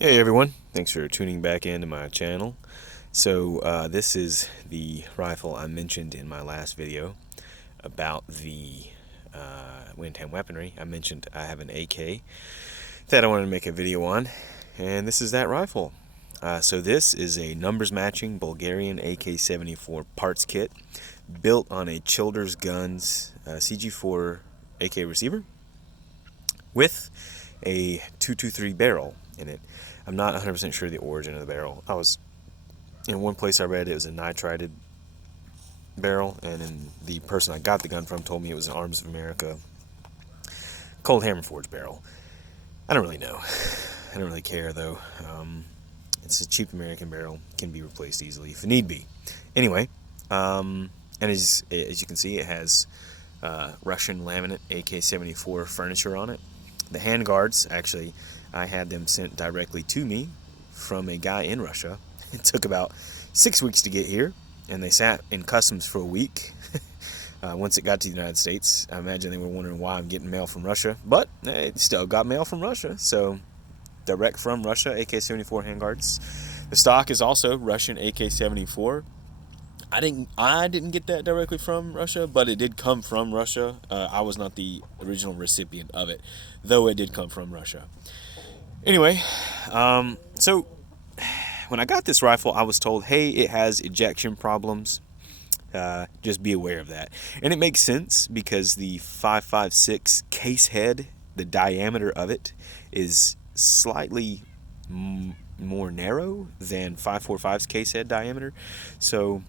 Hey everyone, thanks for tuning back into my channel. This is the rifle I mentioned in my last video about the wind-hand weaponry. I mentioned I have an AK that I wanted to make a video on, and this is that rifle. This is a numbers matching Bulgarian AK-74 parts kit built on a Childers Guns CG4 AK receiver with a 223 barrel in it. I'm not 100% sure the origin of the barrel. In one place I read it was a nitrided barrel, and then the person I got the gun from told me it was an Arms of America cold hammer forged barrel. I don't really know. I don't really care though. It's a cheap American barrel, can be replaced easily if need be. Anyway, and as you can see, it has Russian laminate AK-74 furniture on it. The handguards, actually, I had them sent directly to me from a guy in Russia. It took about 6 weeks to get here, and they sat in customs for a week. Once it got to the United States, I imagine they were wondering why I'm getting mail from Russia, but they still got mail from Russia, so direct from Russia, AK-74 handguards. The stock is also Russian AK-74. I didn't get that directly from Russia, but it did come from Russia. I was not the original recipient of it, though it did come from Russia. Anyway, so when I got this rifle, I was told, hey, it has ejection problems. Just be aware of that. And it makes sense because the 5.56 case head, the diameter of it, is slightly more narrow than 5.45's case head diameter. So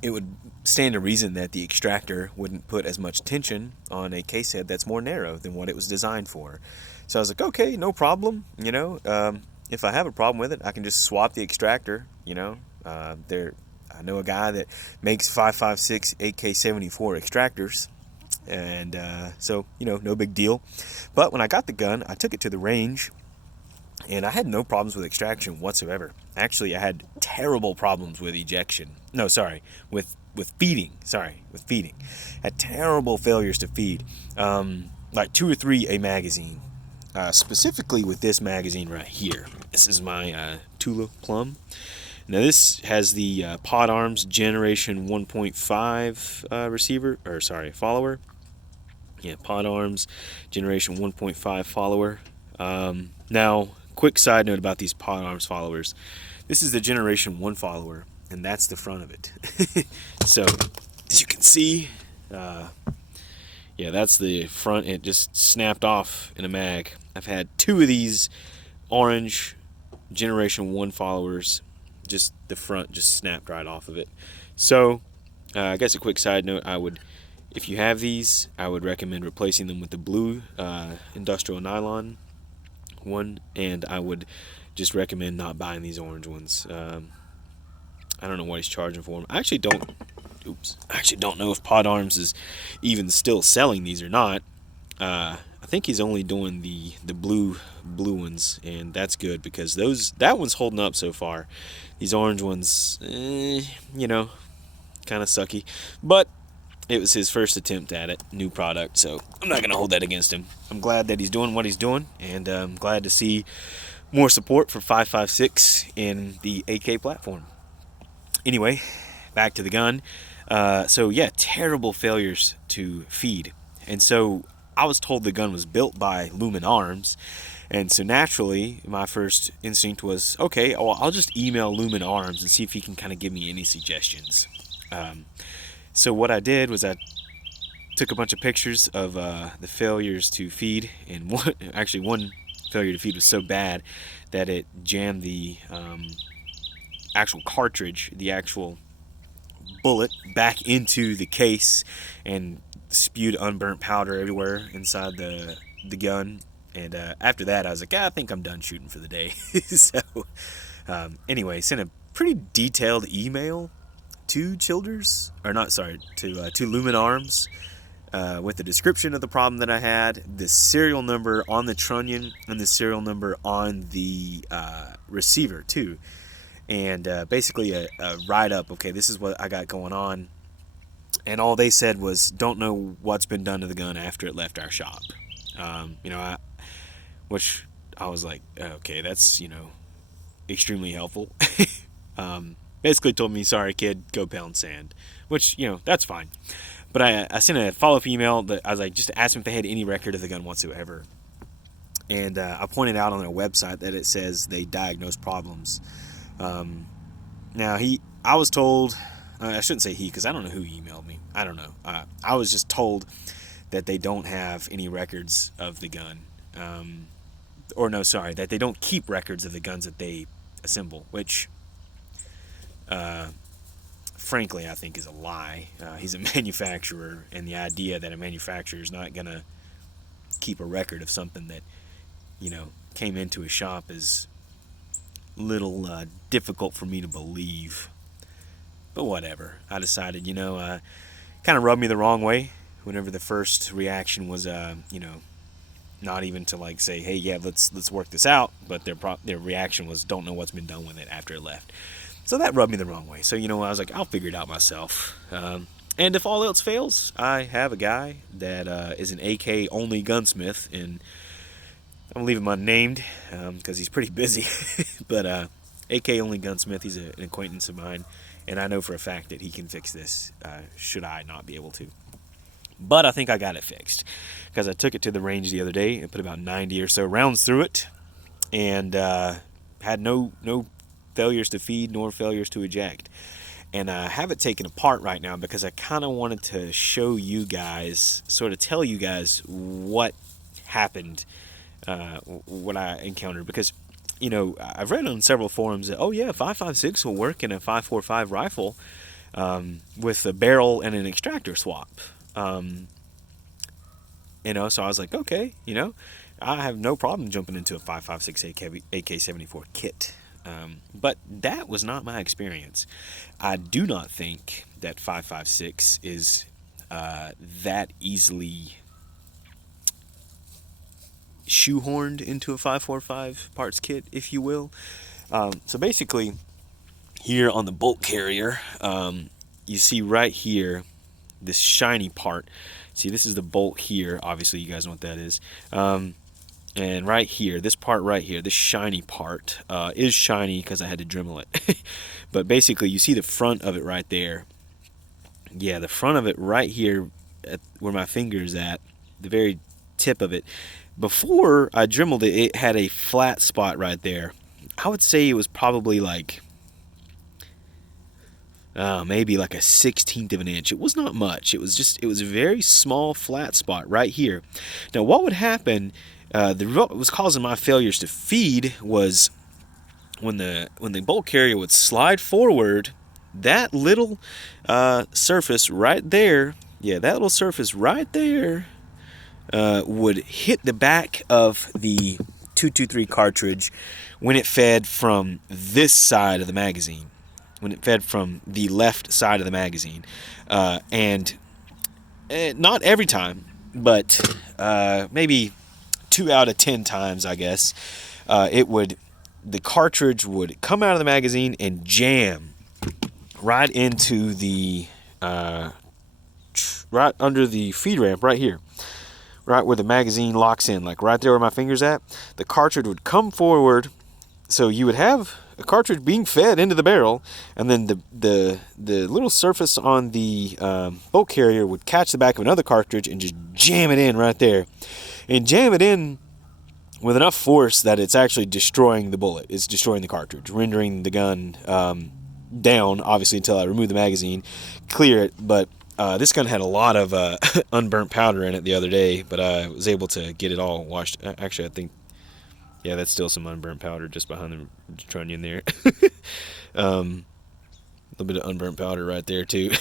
it would stand to reason that the extractor wouldn't put as much tension on a case head that's more narrow than what it was designed for. So I was like, okay, no problem. If I have a problem with it, I can just swap the extractor. I know a guy that makes 5.56 AK-74 extractors, and no big deal. But when I got the gun, I took it to the range, and I had no problems with extraction whatsoever. Actually, I had terrible problems with ejection. No, sorry, with feeding. With feeding. Had terrible failures to feed. Like 2 or 3 a magazine. Specifically with this magazine right here. This is my Tula Plum. Now this has the Pod Arms Generation 1.5 follower. Yeah, Pod Arms Generation 1.5 follower. Now, quick side note about these Pod Arms followers. This is the Generation 1 follower, and that's the front of it. So, as you can see, that's the front. It just snapped off in a mag. I've had 2 of these orange Generation 1 followers. Just the front just snapped right off of it. So, I guess a quick side note, if you have these, I would recommend replacing them with the blue industrial nylon one, and I would just recommend not buying these orange ones. I don't know what he's charging for them. I actually don't know if Pod Arms is even still selling these or not. I think he's only doing the blue ones, and that's good because that one's holding up so far. These orange ones, kind of sucky, but it was his first attempt at it, new product, so I'm not gonna hold that against him. I'm glad that he's doing what he's doing, and I'm glad to see more support for 5.56 in the AK platform. Anyway, back to the gun. Terrible failures to feed, and so I was told the gun was built by Lumen Arms, and so naturally my first instinct was, okay, well, I'll just email Lumen Arms and see if he can kind of give me any suggestions. So what I did was I took a bunch of pictures of the failures to feed, and one failure to feed was so bad that it jammed the actual cartridge, the actual bullet, back into the case and spewed unburnt powder everywhere inside the gun. And after that, I was like, I think I'm done shooting for the day. Anyway, sent a pretty detailed email to Childers, to Lumen Arms, with the description of the problem that I had, the serial number on the trunnion, and the serial number on the receiver too, and basically a write-up. Okay, this is what I got going on, and all they said was, don't know what's been done to the gun after it left our shop. Which I was like, okay, that's, extremely helpful. Basically told me, sorry kid, go pound sand, which, that's fine. But I sent a follow-up email that I was like, just asked him if they had any record of the gun whatsoever. And I pointed out on their website that it says they diagnose problems. Now, I was told, I shouldn't say he because I don't know who emailed me. I don't know. I was just told that they don't have any records of the gun. Or no, sorry, that they don't keep records of the guns that they assemble, which, frankly, I think is a lie. He's a manufacturer, and the idea that a manufacturer is not going to keep a record of something that, came into a shop is a little difficult for me to believe. But whatever. I decided, kind of rubbed me the wrong way whenever the first reaction was, not even to like say, hey, yeah, let's work this out, but their reaction was, don't know what's been done with it after it left. So that rubbed me the wrong way. So, I was like, I'll figure it out myself. And if all else fails, I have a guy that is an AK only gunsmith, and I'm gonna leave him unnamed because he's pretty busy. But AK only gunsmith, he's an acquaintance of mine, and I know for a fact that he can fix this should I not be able to. But I think I got it fixed because I took it to the range the other day and put about 90 or so rounds through it, and had no failures to feed nor failures to eject. And I have it taken apart right now because I kind of wanted to show you guys, sort of tell you guys what happened, what I encountered. Because, I've read on several forums that, oh yeah, 5.56 will work in a 5.45 rifle with a barrel and an extractor swap. So I was like, okay, I have no problem jumping into a 5.56 AK-74 kit. But that was not my experience. I do not think that 5.56 is that easily shoehorned into a 5.45 parts kit, if you will. So basically, here on the bolt carrier, you see right here this shiny part. See, this is the bolt here. Obviously, you guys know what that is. And right here, this part right here, this shiny part, is shiny because I had to Dremel it. But basically, you see the front of it right there. Yeah, the front of it right here, where my finger's at, the very tip of it. Before I Dremeled it, it had a flat spot right there. I would say it was probably like, maybe like a 1/16 of an inch. It was not much. It was a very small flat spot right here. Now, what would happen? What was causing my failures to feed was when the bolt carrier would slide forward, that little surface right there, yeah, that little surface right there would hit the back of the 223 cartridge when it fed from this side of the magazine, when it fed from the left side of the magazine. And not every time, but maybe 2 out of 10 times, I guess, the cartridge would come out of the magazine and jam right into the right under the feed ramp right here, right where the magazine locks in, like right there where my finger's at. The cartridge would come forward, so you would have a cartridge being fed into the barrel, and then the little surface on the bolt carrier would catch the back of another cartridge and just jam it in right there, and jam it in with enough force that it's actually destroying the bullet. It's destroying the cartridge, rendering the gun down, obviously, until I remove the magazine, clear it. But this gun had a lot of unburnt powder in it the other day, but I was able to get it all washed. Actually, I think, yeah, that's still some unburnt powder just behind the trunnion there. A little bit of unburnt powder right there, too.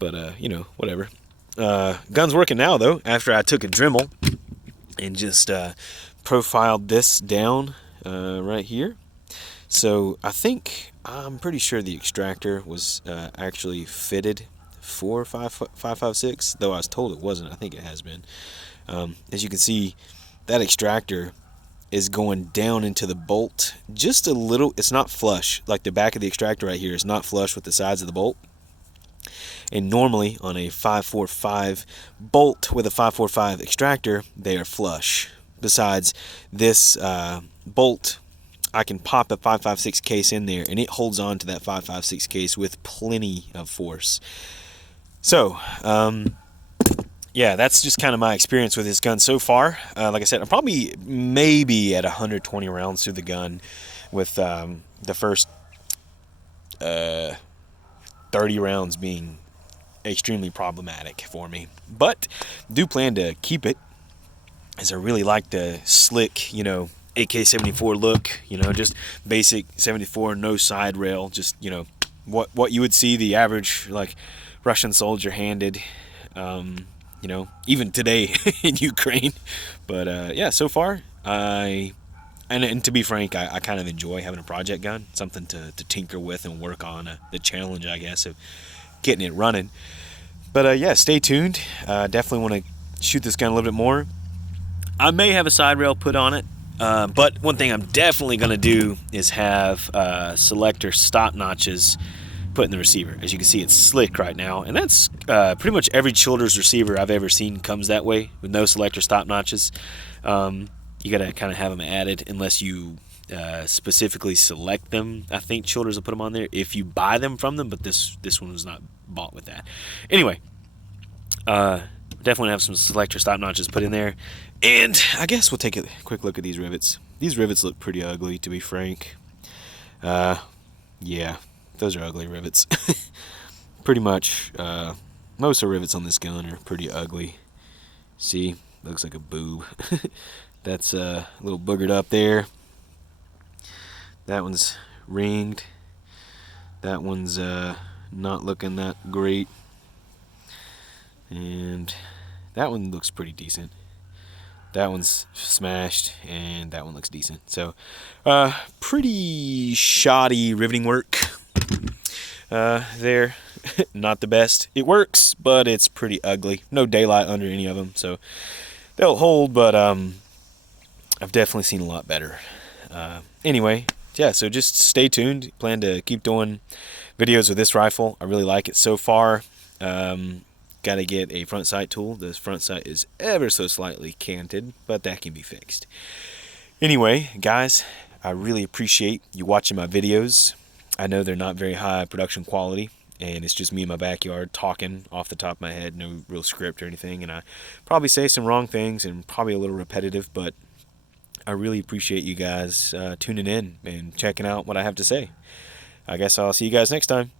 But, whatever. Gun's working now, though, after I took a Dremel and just profiled this down right here. So I'm pretty sure the extractor was actually fitted for 5.56, though I was told it wasn't. I think it has been. As you can see, that extractor is going down into the bolt just a little. It's not flush. Like the back of the extractor right here is not flush with the sides of the bolt. And normally on a 5.45 bolt with a 5.45 extractor, they are flush. besides this bolt. I can pop a 5.56 case in there, and it holds on to that 5.56 case with plenty of force. So, yeah, that's just kind of my experience with this gun so far. Like I said, I'm probably maybe at 120 rounds through the gun, with the first 30 rounds being extremely problematic for me. But do plan to keep it, as I really like the slick, AK-74 look, just basic 74, no side rail, just, what you would see the average, like, Russian soldier handed, even today in Ukraine. But, yeah, so far, and to be frank, I kind of enjoy having a project gun, something to tinker with and work on, the challenge, I guess, of getting it running. But, yeah, stay tuned. Definitely want to shoot this gun a little bit more. I may have a side rail put on it, but one thing I'm definitely going to do is have selector stop notches put in the receiver. As you can see, it's slick right now, and that's pretty much every Childers receiver I've ever seen comes that way, with no selector stop notches. You got to kind of have them added unless you specifically select them. I think Childers will put them on there if you buy them from them, but this one was not bought with that. Anyway, definitely have some selector stop notches put in there. And I guess we'll take a quick look at these rivets. These rivets look pretty ugly, to be frank. Yeah, those are ugly rivets. Pretty much, most of the rivets on this gun are pretty ugly. See, looks like a boob. That's a little boogered up there. That one's ringed. That one's not looking that great. And that one looks pretty decent. That one's smashed, and that one looks decent. So, pretty shoddy riveting work there. Not the best. It works, but it's pretty ugly. No daylight under any of them, so they'll hold, but I've definitely seen a lot better. Anyway, yeah, so just stay tuned. Plan to keep doing videos with this rifle. I really like it so far. Got to get a front sight tool. This front sight is ever so slightly canted, but that can be fixed. Anyway, guys, I really appreciate you watching my videos. I know they're not very high production quality, and it's just me in my backyard talking off the top of my head, no real script or anything, and I probably say some wrong things and probably a little repetitive, but I really appreciate you guys tuning in and checking out what I have to say. I guess I'll see you guys next time.